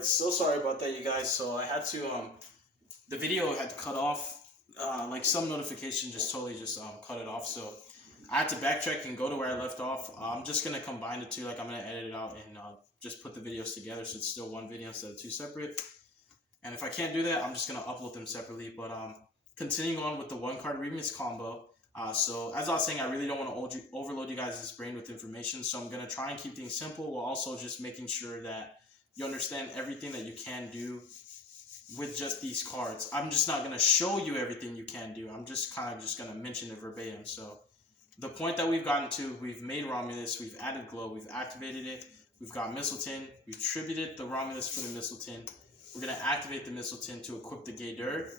Alright, so sorry about that, you guys. So I had to the video had to cut off. Like some notification just totally just cut it off. So I had to backtrack and go to where I left off. I'm just gonna combine the two. Like I'm gonna edit it out and just put the videos together so it's still one video instead of two separate. And if I can't do that, I'm just gonna upload them separately. But continuing on with the one card remix combo. So as I was saying, I really don't want to overload you guys' brain with information. So I'm gonna try and keep things simple while also just making sure that you understand everything that you can do with just these cards. I'm just not going to show you everything you can do. I'm just kind of just going to mention it verbatim. So the point that we've gotten to, we've made Romulus, we've added Glow, we've activated it, we've got Mistleton, we've tributed the Romulus for the Mistleton. We're going to activate the Mistleton to equip the Gay Dirt.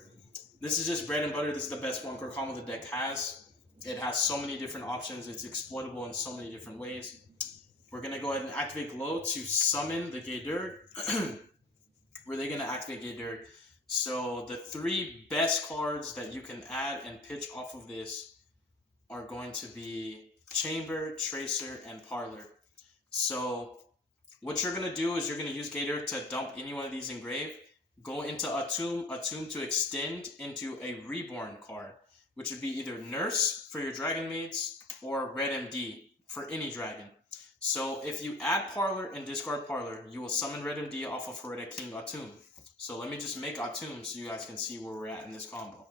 This is just bread and butter. This is the best one card combo the deck has. It has so many different options. It's exploitable in so many different ways. We're going to go ahead and activate Glow to summon the Gay Dirt. Where they're going to activate Gay Dirt. So the three best cards that you can add and pitch off of this are going to be Chamber, Tracer, and Parlor. So what you're going to do is you're going to use Gay Dirt to dump any one of these in grave. Go into a tomb to extend into a Reborn card, which would be either Nurse for your Dragon Maids or Red MD for any dragon. So if you add Parlor and discard Parlor, you will summon Red MD off of Heretic King Atum. So let me just make Atum so you guys can see where we're at in this combo.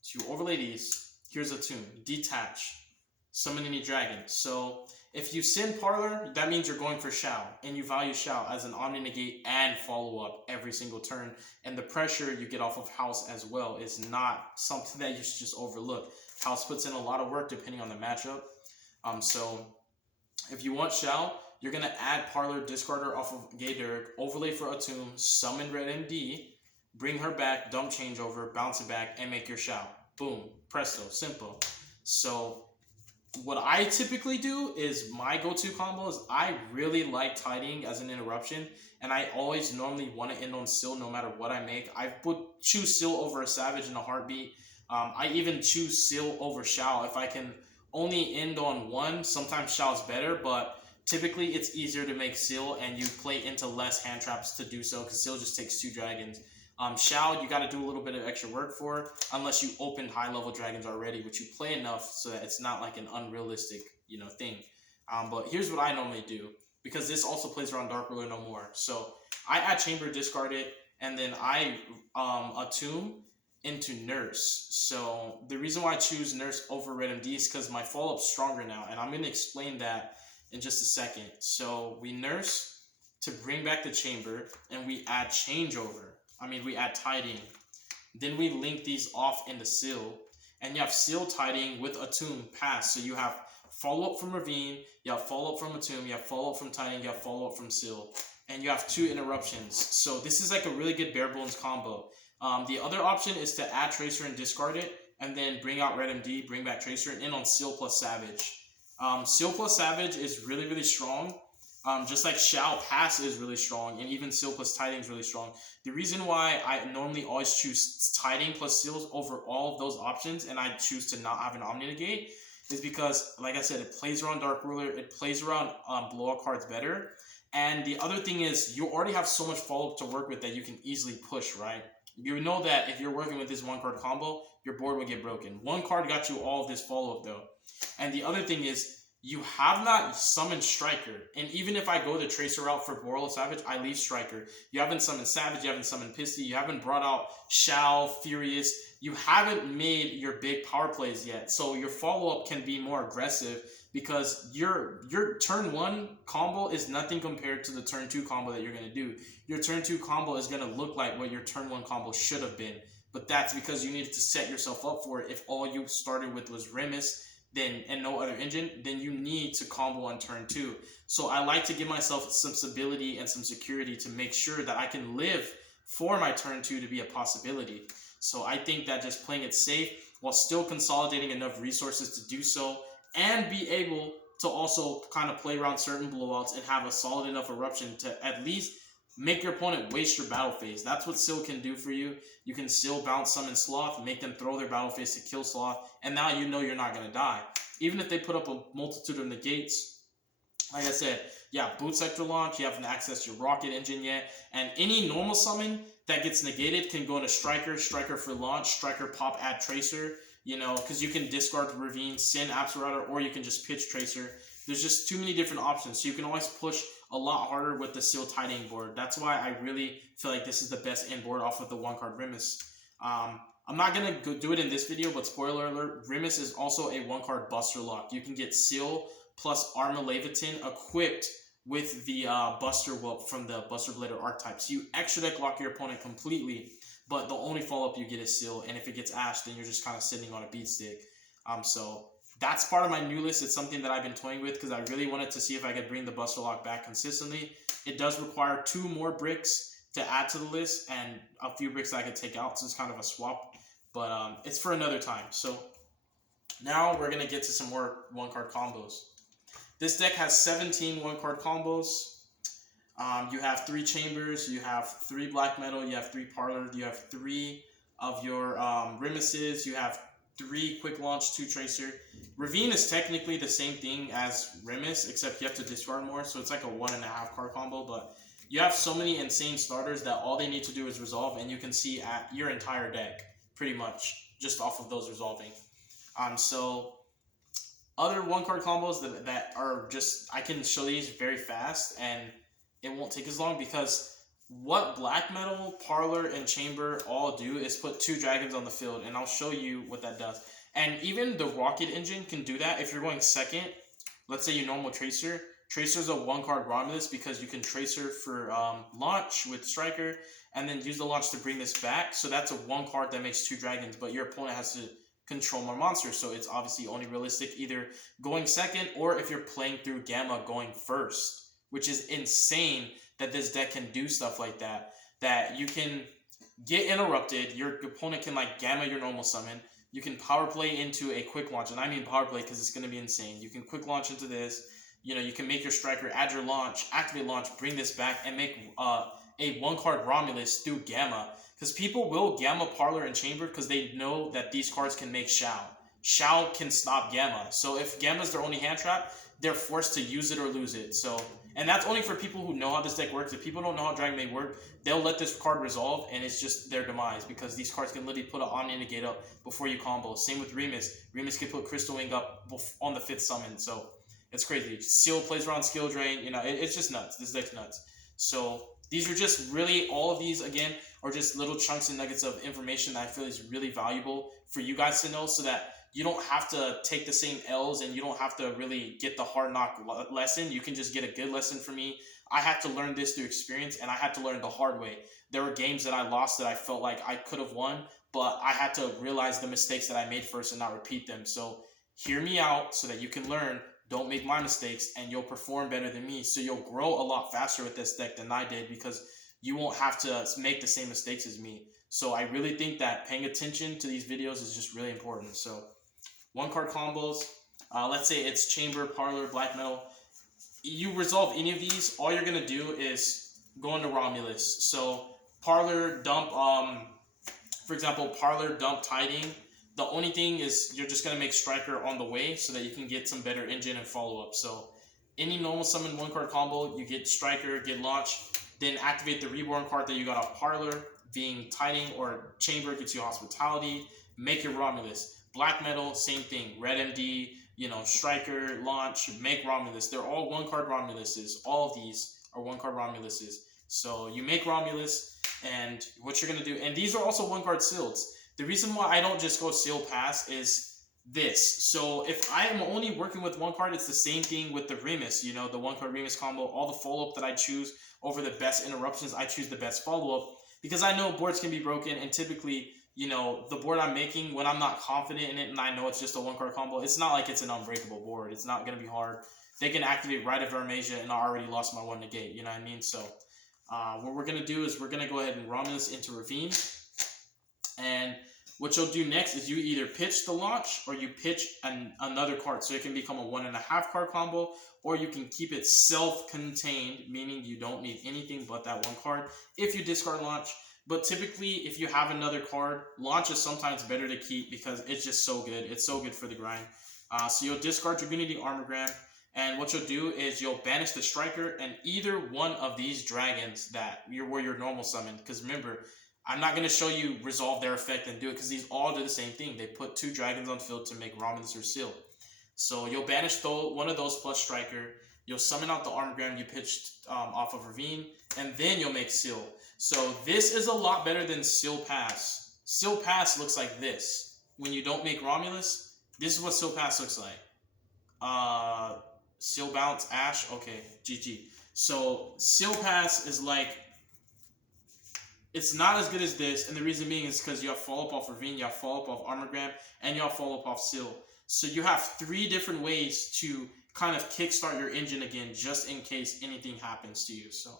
So you overlay these. Here's Atum. Detach. Summon any dragon. So if you send Parlor, that means you're going for Shao. And you value Shao as an Omni Negate and follow up every single turn. And the pressure you get off of House as well is not something that you should just overlook. House puts in a lot of work depending on the matchup. So if you want Shao, you're going to add Parlor, discard her off of Gay Dirt, overlay for Atum, summon Red MD, bring her back, dump changeover, bounce it back, and make your Shao. Boom. Presto. Simple. So what I typically do is my go-to combos, I really like Tidying as an interruption, and I always normally want to end on Seal no matter what I make. I would choose Seal over a Savage in a heartbeat. I even choose Seal over Shao if I can only end on one. Sometimes Shao's better, but typically it's easier to make Seal and you play into less hand traps to do so because Seal just takes 2 dragons. Shao, you got to do a little bit of extra work for unless you opened high level dragons already, which you play enough so that it's not like an unrealistic, thing. But here's what I normally do because this also plays around Dark Ruler no more. So I add Chamber, discard it, and then I Atum into Nurse. So the reason why I choose Nurse over Red MD is because my follow-up's stronger now, and I'm going to explain that in just a second. So we Nurse to bring back the Chamber, and we add Changeover. We add Tidying. Then we link these off into Seal, and you have Seal Tidying with Atum pass. So you have follow-up from Ravine, you have follow-up from Atum, you have follow-up from Tidying, you have follow-up from Seal, and you have 2 interruptions. So this is like a really good bare bones combo. The other option is to add Tracer and discard it, and then bring out Red MD, bring back Tracer, and end on Seal plus Savage. Seal plus Savage is really, really strong. Just like Shao Pass is really strong, and even Seal plus Tiding is really strong. The reason why I normally always choose Tiding plus Seals over all of those options, and I choose to not have an Omni Negate, is because, like I said, it plays around Dark Ruler, it plays around blowout cards better. And the other thing is, you already have so much follow-up to work with that you can easily push, right? You know that if you're working with this 1-card combo, your board will get broken. 1 card got you all of this follow-up, though. And the other thing is, you have not summoned Striker. And even if I go the Tracer route for Boreal Savage, I leave Striker. You haven't summoned Savage, you haven't summoned Pisty, you haven't brought out Shao, Furious. You haven't made your big power plays yet. So your follow-up can be more aggressive because your turn 1 combo is nothing compared to the turn 2 combo that you're going to do. Your turn 2 combo is going to look like what your turn 1 combo should have been. But that's because you needed to set yourself up for it. If all you started with was Remus, and no other engine, then you need to combo on turn 2. So I like to give myself some stability and some security to make sure that I can live for my turn 2 to be a possibility. So I think that just playing it safe while still consolidating enough resources to do so and be able to also kind of play around certain blowouts and have a solid enough eruption to at least make your opponent waste your battle phase. That's what Seal can do for you. You can Seal bounce summon Sloth, make them throw their battle phase to kill Sloth, and now you know you're not going to die. Even if they put up a multitude of negates, like I said, yeah, boot sector launch, you haven't accessed your rocket engine yet, and any normal summon that gets negated can go into striker, striker for launch, striker pop add tracer, you know, because you can discard the ravine, send Absolrouter, or you can just pitch tracer. There's just too many different options, so you can always push a lot harder with the Seal Tidying board. That's why I really feel like this is the best in board off of the one card Rimus. I'm not gonna go do it in this video, but spoiler alert, Rimus is also a one card Buster lock. You can get Seal plus Arma Levitin equipped with the Buster Whoop from the Buster Blader archetype. So you extra deck lock your opponent completely, but the only follow-up you get is Seal, and if it gets Ash, then you're just kind of sitting on a beat stick. So that's part of my new list. It's something that I've been toying with because I really wanted to see if I could bring the Buster Lock back consistently. It does require 2 more bricks to add to the list and a few bricks that I could take out, so it's kind of a swap. But it's for another time. So now we're going to get to some more one-card combos. This deck has 17 one-card combos. You have 3 Chambers, you have 3 Black Metal, you have 3 Parlor, you have 3 of your Rimuses, you have 3 Quick Launch, 2 Tracer. Ravine is technically the same thing as Rimus, except you have to discard more, so it's like a 1.5 card combo, but you have so many insane starters that all they need to do is resolve, and you can see at your entire deck, pretty much, just off of those resolving. So other one-card combos that are just, I can show these very fast, and it won't take as long because what Black Metal, Parlor, and Chamber all do is put 2 dragons on the field, and I'll show you what that does. And even the Rocket Engine can do that if you're going second. Let's say you normal Tracer. Tracer's a 1-card Romulus because you can Tracer for launch with Striker, and then use the launch to bring this back. So that's a 1 card that makes 2 dragons, but your opponent has to control more monsters, so it's obviously only realistic either going second or if you're playing through Gamma going first, which is insane that this deck can do stuff like that, that you can get interrupted, your opponent can like Gamma your normal summon, you can power play into a quick launch, and I mean power play because it's going to be insane. You can quick launch into this, you know, you can make your striker, add your launch, activate launch, bring this back, and make a 1-card Romulus through Gamma. Because people will Gamma, Parlor, and Chamber because they know that these cards can make Shao. Shao can stop Gamma. So if Gamma's their only hand trap, they're forced to use it or lose it. So, and that's only for people who know how this deck works. If people don't know how DRAGONMAID works, they'll let this card resolve, and it's just their demise because these cards can literally put an Omni Negate up before you combo. Same with Remus. Remus can put Crystal Wing up on the 5th summon. So it's crazy. Seal plays around Skill Drain. You know, it's just nuts. This deck's nuts. So these are just really, all of these, again, are just little chunks and nuggets of information that I feel is really valuable for you guys to know so that you don't have to take the same L's and you don't have to really get the hard knock lesson. You can just get a good lesson from me. I had to learn this through experience, and I had to learn the hard way. There were games that I lost that I felt like I could have won, but I had to realize the mistakes that I made first and not repeat them. So hear me out so that you can learn. Don't make my mistakes, and you'll perform better than me. So you'll grow a lot faster with this deck than I did because you won't have to make the same mistakes as me. So I really think that paying attention to these videos is just really important. So 1-card combos, let's say it's Chamber, Parlor, Black Metal. You resolve any of these, all you're going to do is go into Romulus. So Parlor, dump, for example, Parlor, dump, Tiding. The only thing is you're just going to make Striker on the way so that you can get some better engine and follow-up. So any normal summon 1-card combo, you get Striker, get Launch, then activate the Reborn card that you got off Parlor, being Tiding or Chamber gets you Hospitality, make your Romulus. Black Metal, same thing. Red MD, you know, Striker, Launch, make Romulus. They're all 1-card Romuluses. All of these are 1-card Romuluses. So you make Romulus, and what you're going to do, and these are also 1-card seals. The reason why I don't just go seal pass is this. So if I am only working with 1 card, it's the same thing with the Remus, you know, the 1-card Remus combo. All the follow-up that I choose over the best interruptions, I choose the best follow-up because I know boards can be broken, and typically, you know, the board I'm making, when I'm not confident in it and I know it's just a 1-card combo, it's not like it's an unbreakable board. It's not going to be hard. They can activate Rite of Armasia and I already lost my 1 negate, you know what I mean? So what we're going to do is we're going to go ahead and Romulus into Ravine. And what you'll do next is you either pitch the launch or you pitch another card. So it can become a 1.5 card combo, or you can keep it self-contained, meaning you don't need anything but that 1 card if you discard launch. But typically, if you have another card, launch is sometimes better to keep because it's just so good. It's so good for the grind. So you'll discard Dragoonity Armorgram, And what you'll do is you'll banish the striker and either one of these dragons that were your normal summon. Because remember, I'm not going to show you resolve their effect and do it because these all do the same thing. They put 2 dragons on field to make Romulus or Seal. So you'll banish one of those plus striker. You'll summon out the Armogram you pitched off of Ravine, and then you'll make Seal. So this is a lot better than Seal Pass. Seal Pass looks like this. When you don't make Romulus, this is what Seal Pass looks like. Seal Bounce, Ash, okay, GG. So Seal Pass is like, it's not as good as this, and the reason being is because you have follow up off Ravine, you have follow up off Armogram, and you have follow up off Seal. So you have 3 different ways to kind of kickstart your engine again, just in case anything happens to you. So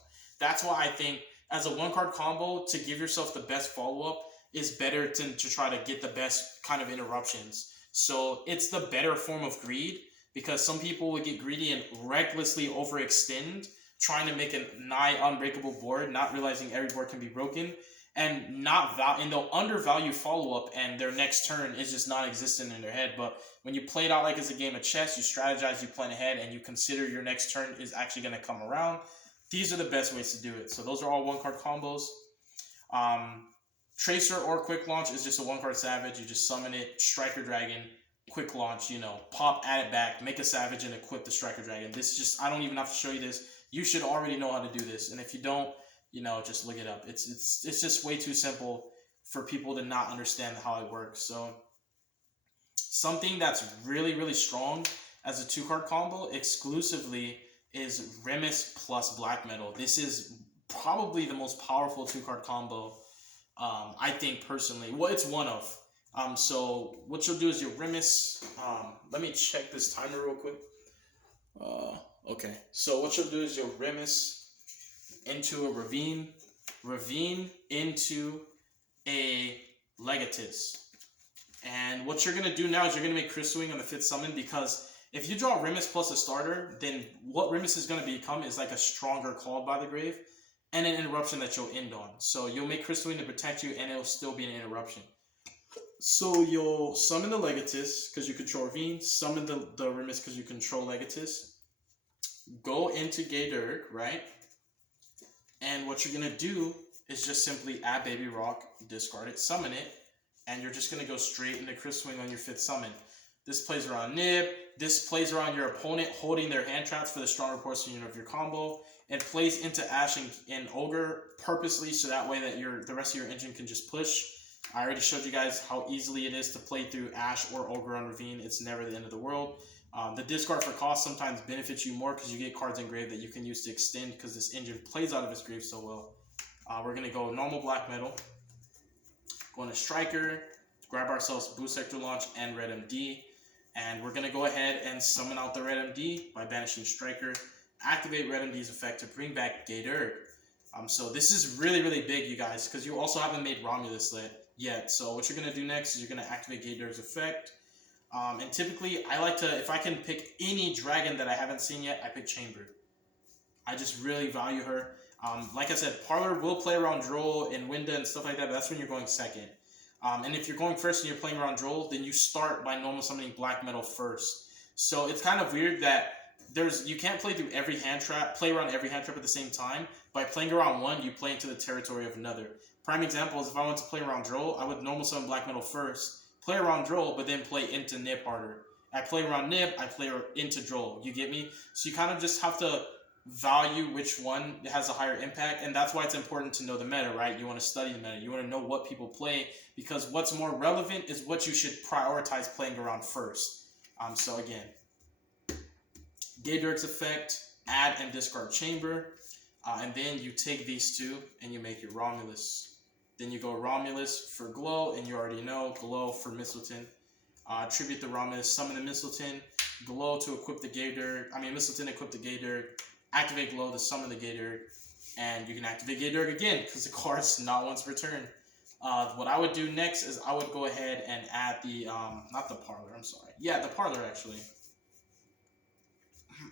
that's why I think as a 1-card combo, to give yourself the best follow-up is better to try to get the best kind of interruptions. So it's the better form of greed, because some people would get greedy and recklessly overextend, trying to make a nigh unbreakable board, not realizing every board can be broken, and they'll undervalue follow-up, and their next turn is just non-existent in their head. But when you play it out like it's a game of chess, you strategize, you plan ahead, and you consider your next turn is actually going to come around. These are the best ways to do it. So those are all 1-card combos. Tracer or Quick Launch is just a 1-card Savage. You just summon it, Striker Dragon, Quick Launch, pop, add it back, make a Savage, and equip the Striker Dragon. This is just, I don't even have to show you this. You should already know how to do this. And if you don't, just look it up. It's just way too simple for people to not understand how it works. So something that's really, really strong as a 2-card combo exclusively is Remus plus Black Metal. This is probably the most powerful 2-card combo, I think personally. Well, it's one of. So what you'll do is your Remus. Let me check this timer real quick. Okay. So what you'll do is you'll Remus into a Ravine into a Legatus. And what you're going to do now is you're going to make Crystal Wing on the 5th summon, because if you draw Remus plus a starter, then what Remus is going to become is like a stronger Called by the Grave and an interruption that you'll end on. So you'll make Crystal Wing to protect you, and it'll still be an interruption. So you'll summon the Legatus because you control Ravine, summon the Remus because you control Legatus, go into Gayderg, right? And what you're going to do is just simply add Baby Rock, discard it, summon it, and you're just going to go straight into Crystal Wing on your 5th summon. This plays around Nib. This plays around your opponent holding their hand traps for the stronger portion of your combo. It plays into Ash and Ogre purposely so that way that the rest of your engine can just push. I already showed you guys how easily it is to play through Ash or Ogre on Ravine. It's never the end of the world. The discard for cost sometimes benefits you more because you get cards in grave that you can use to extend because this engine plays out of its grave so well. We're going to go normal Black Metal. Go into Striker, grab ourselves Boost Sector Launch and Red MD. And we're going to go ahead and summon out the Red MD by banishing Striker. Activate Red MD's effect to bring back Gayderg. So this is really, really big, you guys, because you also haven't made Romulus yet. So what you're going to do next is you're going to activate Gayderg's effect. And typically, I like to, if I can pick any dragon that I haven't seen yet, I pick Chamber. I just really value her. Like I said, Parlor will play around Droll and Winda and stuff like that, but that's when you're going second. And if you're going first and you're playing around Droll, then you start by normal summoning Black Metal first. So it's kind of weird that you can't play through every hand trap, play around every hand trap at the same time. By playing around one, you play into the territory of another. Prime example is if I want to play around Droll, I would normal summon Black Metal first, play around Droll, but then play into Nib harder. I play around Nib, I play into Droll. You get me? So you kind of just have to value which one has a higher impact, and that's why it's important to know the meta, right? You want to study the meta. You want to know what people play, because what's more relevant is what you should prioritize playing around first. So again, Gayderg's effect, add and discard Chamber, and then you take these two and you make your Romulus. Then you go Romulus for Glow, and you already know Glow for Mistleton. Tribute the Romulus, summon the Mistleton, Glow to equip the Gayderg. Mistleton equip the Gayderg. Activate Glow to summon the Gayderg, and you can activate Gayderg again because the card's not once returned. What I would do next is I would go ahead and add the, not the Parlor, I'm sorry. Yeah, the Parlor actually.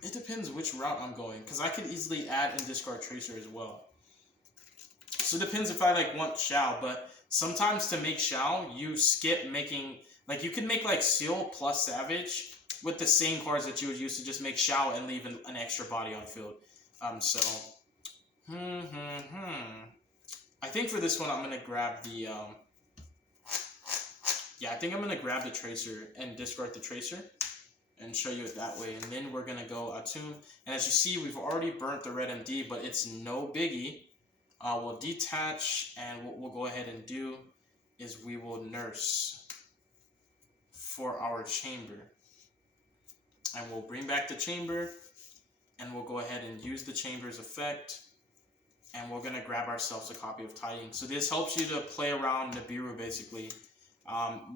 It depends which route I'm going, because I could easily add and discard Tracer as well. So it depends if I want Xiao, but sometimes to make Xiao, you skip making, you can make Seal plus Savage, with the same cards that you would use to just make Shao and leave an extra body on field. So, I think for this one I'm gonna grab the yeah, I think I'm gonna grab the Tracer and discard the Tracer and show you it that way. And then we're gonna go Attune. And as you see, we've already burnt the red MD, but it's no biggie. We'll detach, and what we'll go ahead and do is we will nurse for our chamber. And we'll bring back the chamber, and we'll go ahead and use the chamber's effect. And we're gonna grab ourselves a copy of Tiding. So this helps you to play around Nibiru basically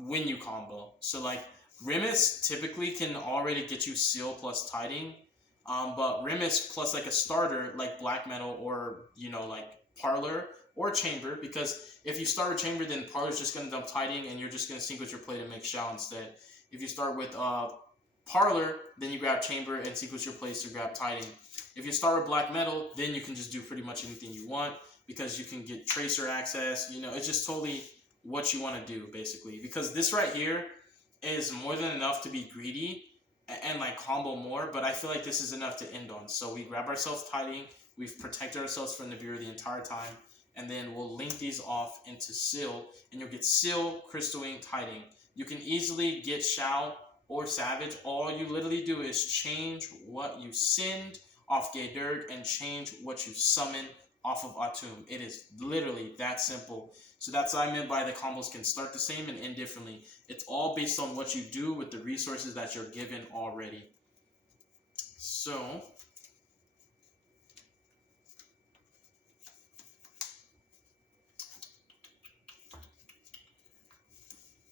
when you combo. So like Rimus typically can already get you Seal plus Tiding, but Rimus plus like a starter like Black Metal or like Parlor or Chamber, because if you start with Chamber, then Parlor's just gonna dump Tiding and you're just gonna sync with your play to make Shao instead. If you start with Parlor, then you grab Chamber and sequence your plays to grab Tiding. If you start with Black Metal, then you can just do pretty much anything you want because you can get Tracer access. It's just totally what you want to do basically, because this right here is more than enough to be greedy and like combo more, but I feel like this is enough to end on. So we grab ourselves Tiding, we've protected ourselves from Nibiru the entire time, and then we'll link these off into Seal, and you'll get Seal, Crystal Wing, Tiding. You can easily get Shao or Savage. All you literally do is change what you send off Gay Dirt and change what you summon off of Attune. It is literally that simple. So that's what I meant by the combos can start the same and end differently. It's all based on what you do with the resources that you're given already. So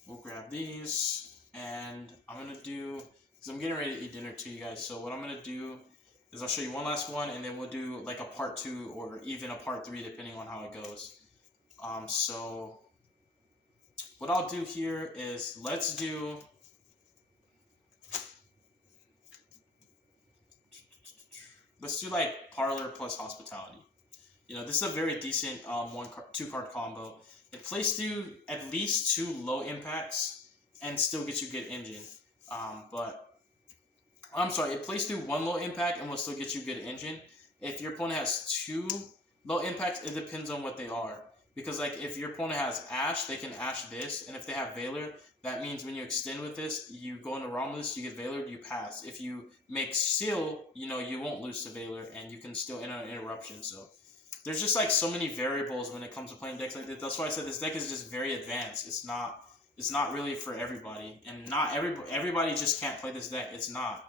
we'll grab these, and I'm gonna do, because I'm getting ready to eat dinner too, you guys. So what I'm gonna do is I'll show you one last one, and then we'll do like a part 2 or even a part 3 depending on how it goes. So what I'll do here is let's do like Parlor plus Hospitality. This is a very decent 2-card combo. It plays through at least 2 low impacts and still gets you good engine. It plays through 1 low impact and will still get you good engine. If your opponent has 2 low impacts, it depends on what they are. Because like if your opponent has Ash, they can Ash this, and if they have Valor, that means when you extend with this, you go into Romulus, you get Valor, you pass. If you make Seal, you won't lose to Valor, and you can still enter an interruption. So there's just like so many variables when it comes to playing decks like this. That's why I said this deck is just very advanced. It's not really for everybody, and not everybody just can't play this deck. It's not.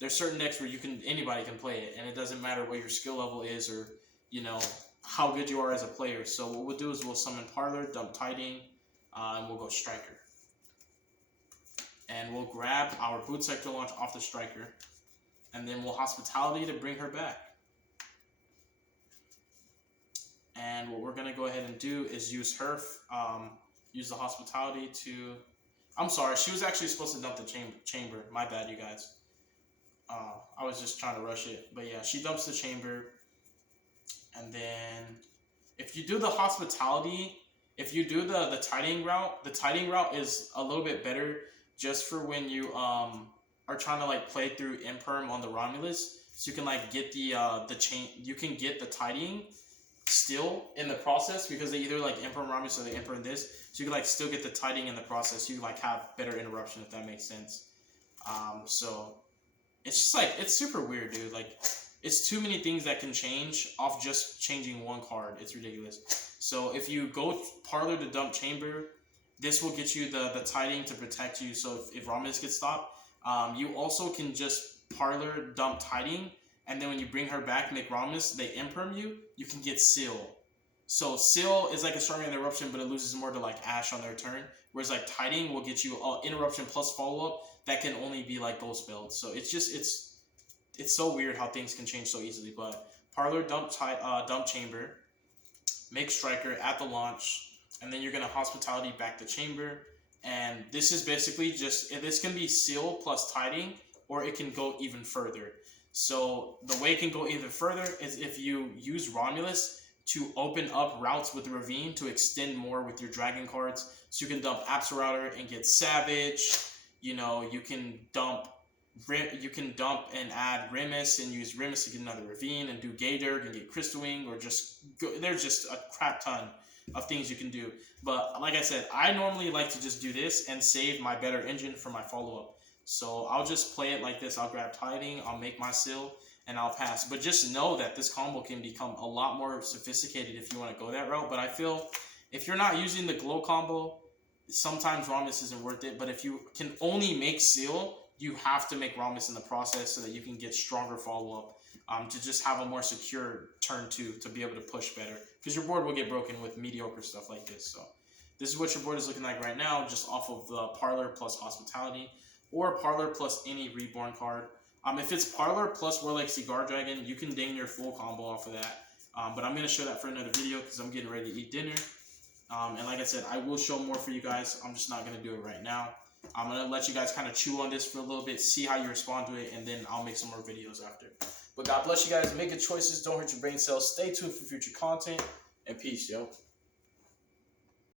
There's certain decks where anybody can play it, and it doesn't matter what your skill level is or how good you are as a player. So what we'll do is we'll summon Parlor, dump Tiding, and we'll go Striker. And we'll grab our Boot Sector Launch off the Striker, and then we'll Hospitality to bring her back. And what we're going to go ahead and do is use her, use the Hospitality to... I'm sorry, she was actually supposed to dump the chamber. My bad, you guys. I was just trying to rush it. But yeah, she dumps the chamber. And then if you do the Hospitality, if you do the Tiding route is a little bit better just for when you are trying to like play through Imperm on the Romulus. So you can like get you can get the Tiding still in the process, because they either like Imperm Romulus or they Imperm this. So you can like still get the Tiding in the process. You like have better interruption, if that makes sense. So it's just like, it's super weird, dude. Like, it's too many things that can change off just changing 1 card. It's ridiculous. So if you go Parlor to dump Chamber, this will get you the Tiding to protect you. So if Romulus gets stopped, you also can just Parlor dump Tiding, and then when you bring her back, make Romulus, they Imperm you, you can get Seal. So Seal is like a stronger interruption, but it loses more to like Ash on their turn. Whereas like Tiding will get you interruption plus follow-up that can only be like ghost build. So it's just, it's so weird how things can change so easily. But Parlor dump Chamber, make Striker at the launch, and then you're gonna Hospitality back the Chamber. And this is basically just, this can be Seal plus Tiding, or it can go even further. So the way it can go even further is if you use Romulus to open up routes with Ravine to extend more with your Dragon cards. So you can dump Absolrouter and get Savage, You know, you can dump and add Rimus and use Rimus to get another Ravine and do Gator and get Crystal Wing, or just go, there's just a crap ton of things you can do. But like I said, I normally like to just do this and save my better engine for my follow-up. So I'll just play it like this. I'll grab Tiding, I'll make my seal, and I'll pass. But just know that this combo can become a lot more sophisticated if you want to go that route. But I feel if you're not using the glow combo, sometimes Ramus isn't worth it. But if you can only make seal, you have to make Ramus in the process so that you can get stronger follow-up, to just have a more secure turn 2 to be able to push better. Because your board will get broken with mediocre stuff like this. So this is what your board is looking like right now, just off of the Parlor plus Hospitality, or Parlor plus any Reborn card. If it's Parlor plus Warlike Cigar Dragon, you can ding your full combo off of that. But I'm going to show that for another video because I'm getting ready to eat dinner. And like I said, I will show more for you guys. I'm just not going to do it right now. I'm going to let you guys kind of chew on this for a little bit, see how you respond to it, and then I'll make some more videos after. But God bless you guys. Make good choices. Don't hurt your brain cells. Stay tuned for future content. And peace, yo.